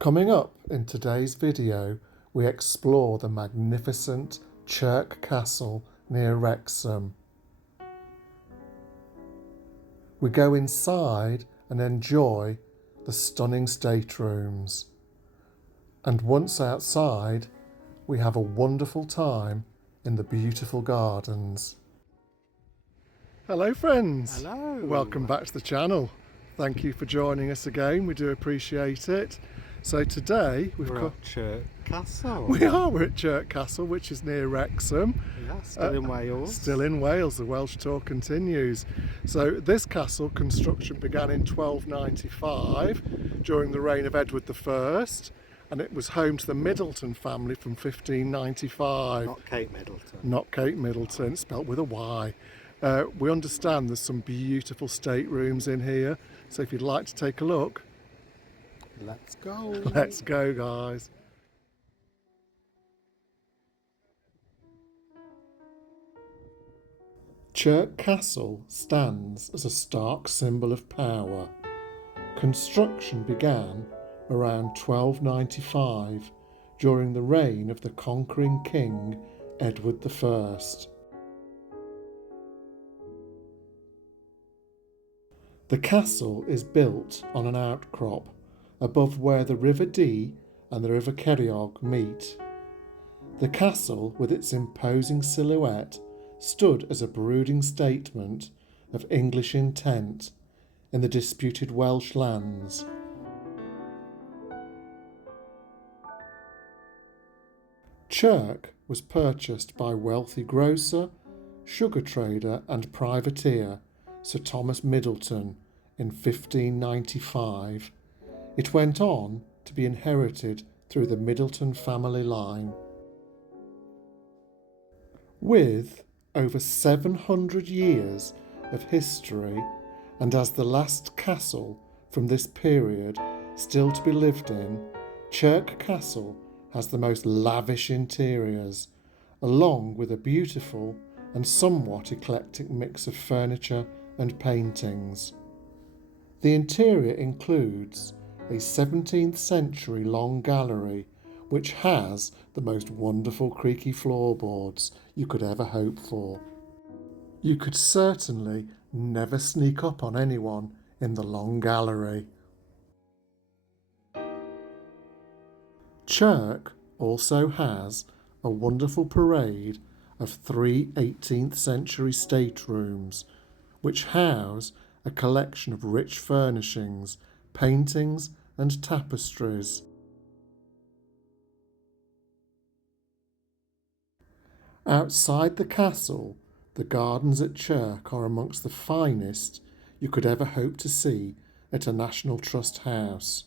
Coming up in today's video, we explore the magnificent Chirk Castle near Wrexham. We go inside and enjoy the stunning staterooms. And once outside, we have a wonderful time in the beautiful gardens. Hello friends! Hello! Welcome back to the channel. Thank you for joining us again, we do appreciate it. So today we're at Chirk Castle. We're at Chirk Castle, which is near Wrexham. Yeah, still in Wales. Still in Wales, the Welsh tour continues. So this castle construction began in 1295 during the reign of Edward I, and it was home to the Middleton family from 1595. Not Kate Middleton. Not Kate Middleton, spelt with a Y. We understand there's some beautiful staterooms in here, so if you'd like to take a look, let's go. Let's go, guys. Chirk Castle stands as a stark symbol of power. Construction began around 1295 during the reign of the conquering king Edward I. The castle is built on an outcrop above where the River Dee and the River Ceiriog meet. The castle, with its imposing silhouette, stood as a brooding statement of English intent in the disputed Welsh lands. Chirk was purchased by wealthy grocer, sugar trader and privateer Sir Thomas Middleton in 1595. It went on to be inherited through the Middleton family line. With over 700 years of history, and as the last castle from this period still to be lived in, Chirk Castle has the most lavish interiors, along with a beautiful and somewhat eclectic mix of furniture and paintings. The interior includes a 17th century long gallery which has the most wonderful creaky floorboards you could ever hope for. You could certainly never sneak up on anyone in the long gallery. Chirk also has a wonderful parade of 3 18th century staterooms which house a collection of rich furnishings, paintings and tapestries. Outside the castle, the gardens at Chirk are amongst the finest you could ever hope to see at a National Trust house.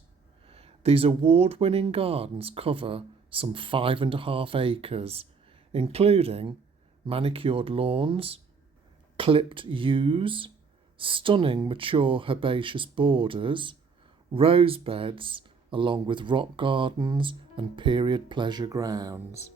These award-winning gardens cover some 5.5 acres, including manicured lawns, clipped yews, stunning mature herbaceous borders, rose beds, along with rock gardens and period pleasure grounds.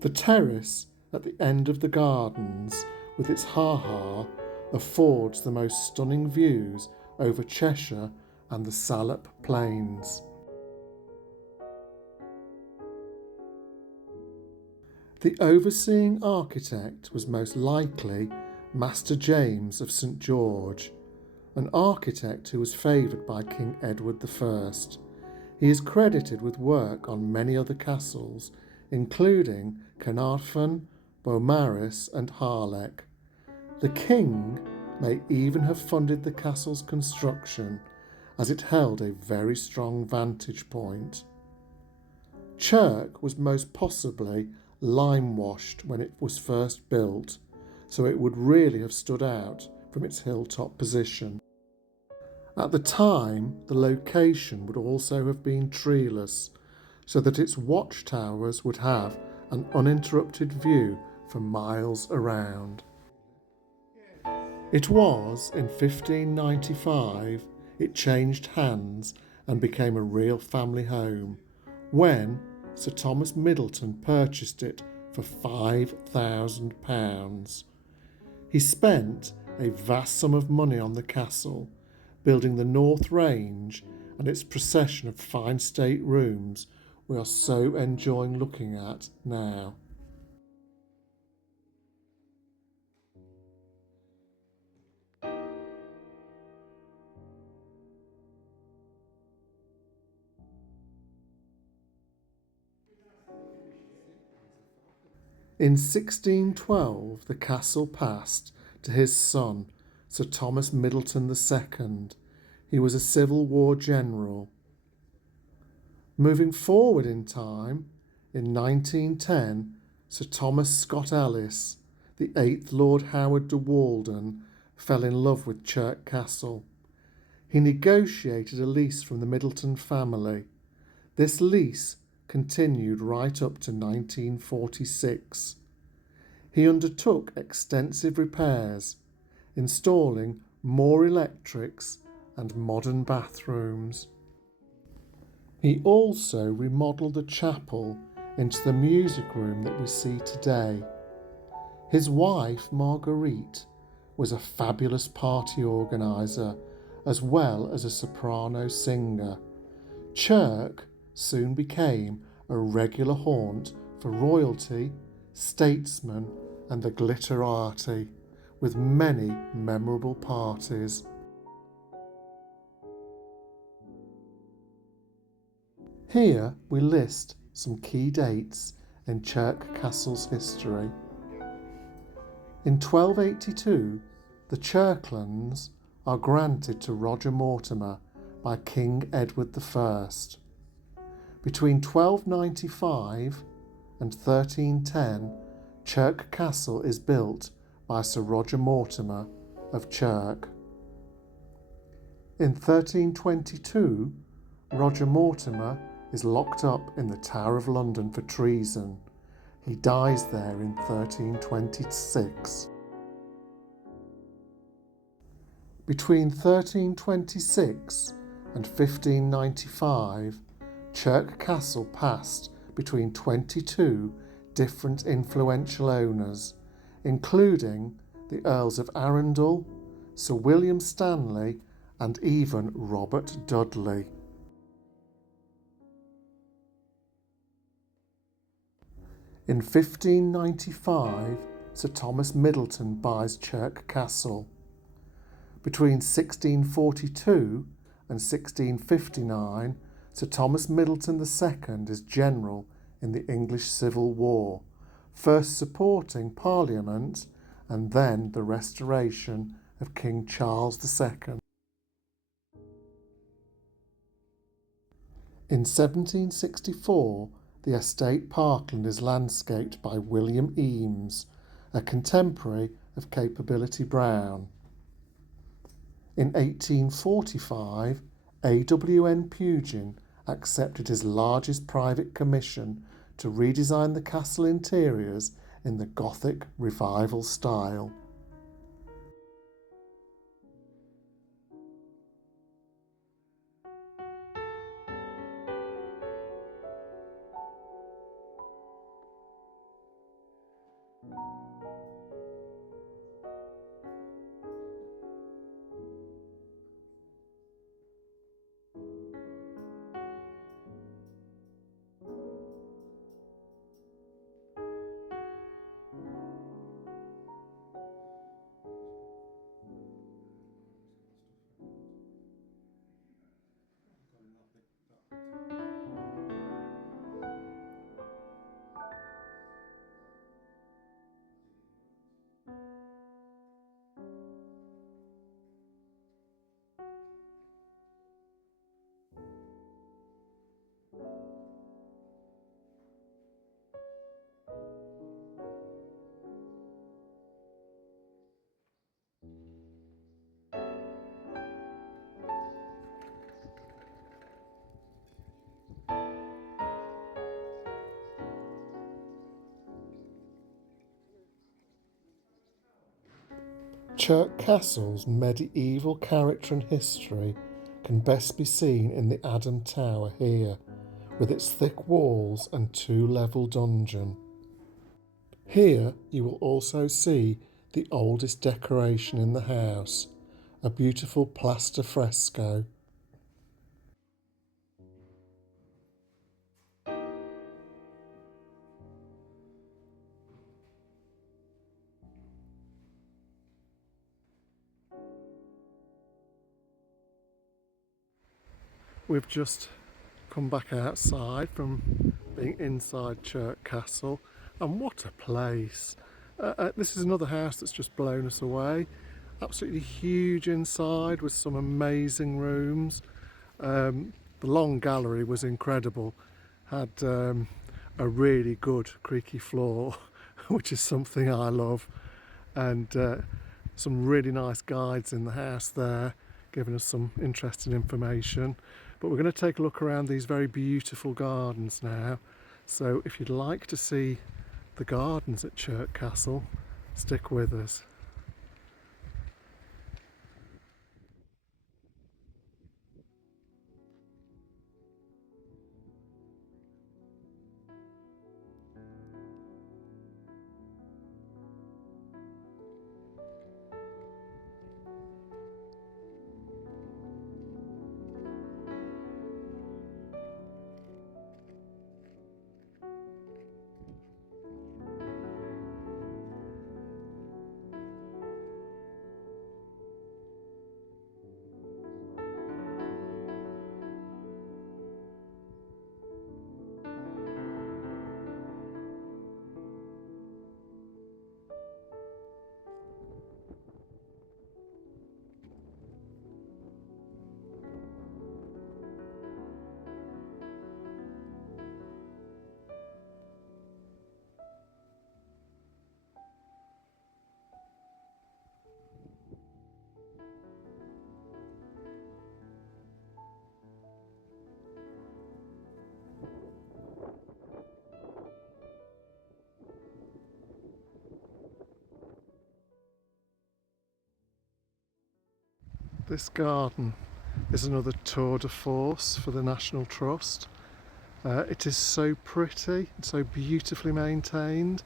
The terrace at the end of the gardens, with its ha-ha, affords the most stunning views over Cheshire and the Salop Plains. The overseeing architect was most likely Master James of St George, an architect who was favoured by King Edward I. He is credited with work on many other castles, including Carnarvon, Beaumaris and Harlech. The king may even have funded the castle's construction, as it held a very strong vantage point. Chirk was most possibly lime-washed when it was first built, so it would really have stood out from its hilltop position. At the time, the location would also have been treeless, so that its watchtowers would have an uninterrupted view for miles around. It was in 1595 it changed hands and became a real family home, when Sir Thomas Middleton purchased it for £5,000. He spent a vast sum of money on the castle, building the North Range and its procession of fine state rooms we are so enjoying looking at now. In 1612 the castle passed to his son, Sir Thomas Middleton II. He was a Civil War general. Moving forward in time, in 1910, Sir Thomas Scott Ellis, the 8th Lord Howard de Walden, fell in love with Chirk Castle. He negotiated a lease from the Middleton family. This lease continued right up to 1946. He undertook extensive repairs, installing more electrics and modern bathrooms. He also remodelled the chapel into the music room that we see today. His wife, Marguerite, was a fabulous party organiser as well as a soprano singer. Chirk soon became a regular haunt for royalty, statesmen and the glitterati, with many memorable parties. Here we list some key dates in Chirk Castle's history. In 1282, the Chirklands are granted to Roger Mortimer by King Edward I. Between 1295 and 1310, Chirk Castle is built by Sir Roger Mortimer of Chirk. In 1322, Roger Mortimer is locked up in the Tower of London for treason. He dies there in 1326. Between 1326 and 1595, Chirk Castle passed between 22 different influential owners, including the Earls of Arundel, Sir William Stanley, and even Robert Dudley. In 1595, Sir Thomas Middleton buys Chirk Castle. Between 1642 and 1659, Sir Thomas Middleton II is general in the English Civil War, first supporting Parliament and then the restoration of King Charles II. In 1764, the estate Parkland is landscaped by William Eames, a contemporary of Capability Brown. In 1845, AWN Pugin accepted his largest private commission to redesign the castle interiors in the Gothic Revival style. Chirk Castle's medieval character and history can best be seen in the Adam Tower here, with its thick walls and two-level dungeon. Here you will also see the oldest decoration in the house, a beautiful plaster fresco. We've just come back outside from being inside Chirk Castle, and what a place. This is another house that's just blown us away. Absolutely huge inside with some amazing rooms. The long gallery was incredible. Had a really good creaky floor, which is something I love, and some really nice guides in the house there, giving us some interesting information. But we're going to take a look around these very beautiful gardens now. So if you'd like to see the gardens at Chirk Castle, stick with us. This garden is another tour de force for the National Trust. It is so pretty and so beautifully maintained.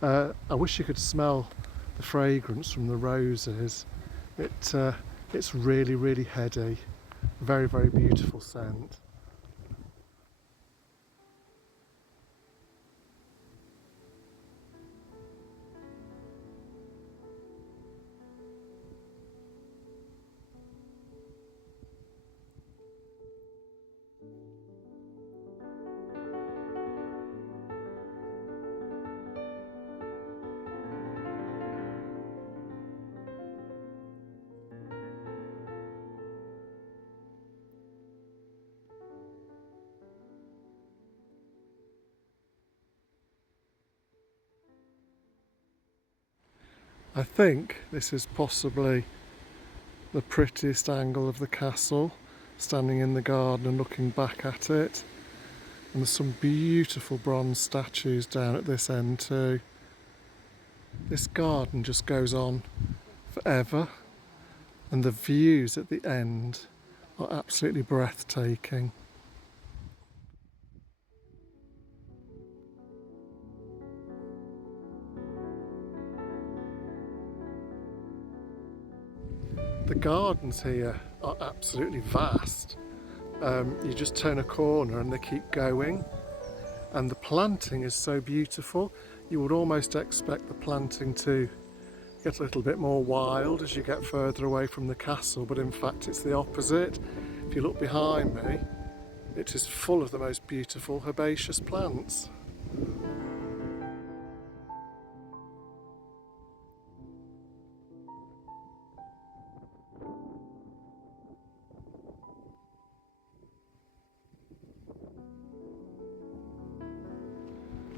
I wish you could smell the fragrance from the roses. It's really, really heady. Very, very beautiful scent. I think this is possibly the prettiest angle of the castle, standing in the garden and looking back at it. And there's some beautiful bronze statues down at this end too. This garden just goes on forever, and the views at the end are absolutely breathtaking. The gardens here are absolutely vast. You just turn a corner and they keep going, and the planting is so beautiful. You would almost expect the planting to get a little bit more wild as you get further away from the castle, but in fact it's the opposite. If you look behind me, it is full of the most beautiful herbaceous plants.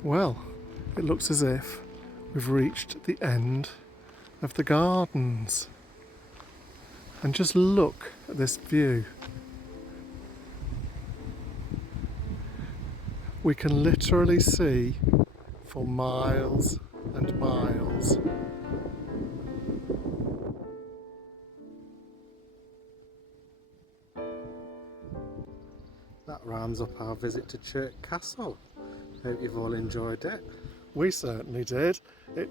Well, it looks as if we've reached the end of the gardens. And just look at this view. We can literally see for miles and miles. That rounds up our visit to Chirk Castle. Hope you've all enjoyed it. We certainly did.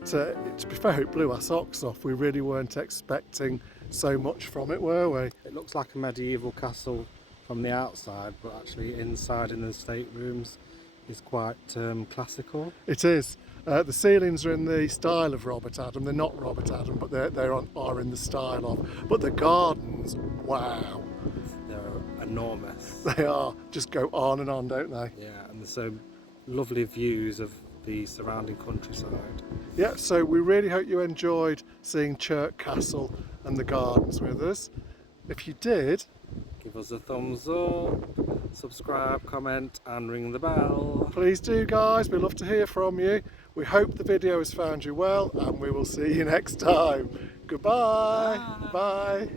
To be fair, it blew our socks off. We really weren't expecting so much from it, were we? It looks like a medieval castle from the outside, but actually inside in the staterooms is quite classical. It is. The ceilings are in the style of Robert Adam. They're not Robert Adam, but are in the style of. But the gardens, wow. There are enormous. They are, just go on and on, don't they? Yeah, and there's so lovely views of the surrounding countryside. Yeah, so we really hope you enjoyed seeing Chirk Castle and the gardens with us. If you did, Give us a thumbs up, subscribe, comment and ring the bell. please do, guys. We'd love to hear from you. We hope the video has found you well, and we will see you next time. Goodbye. Bye. Bye.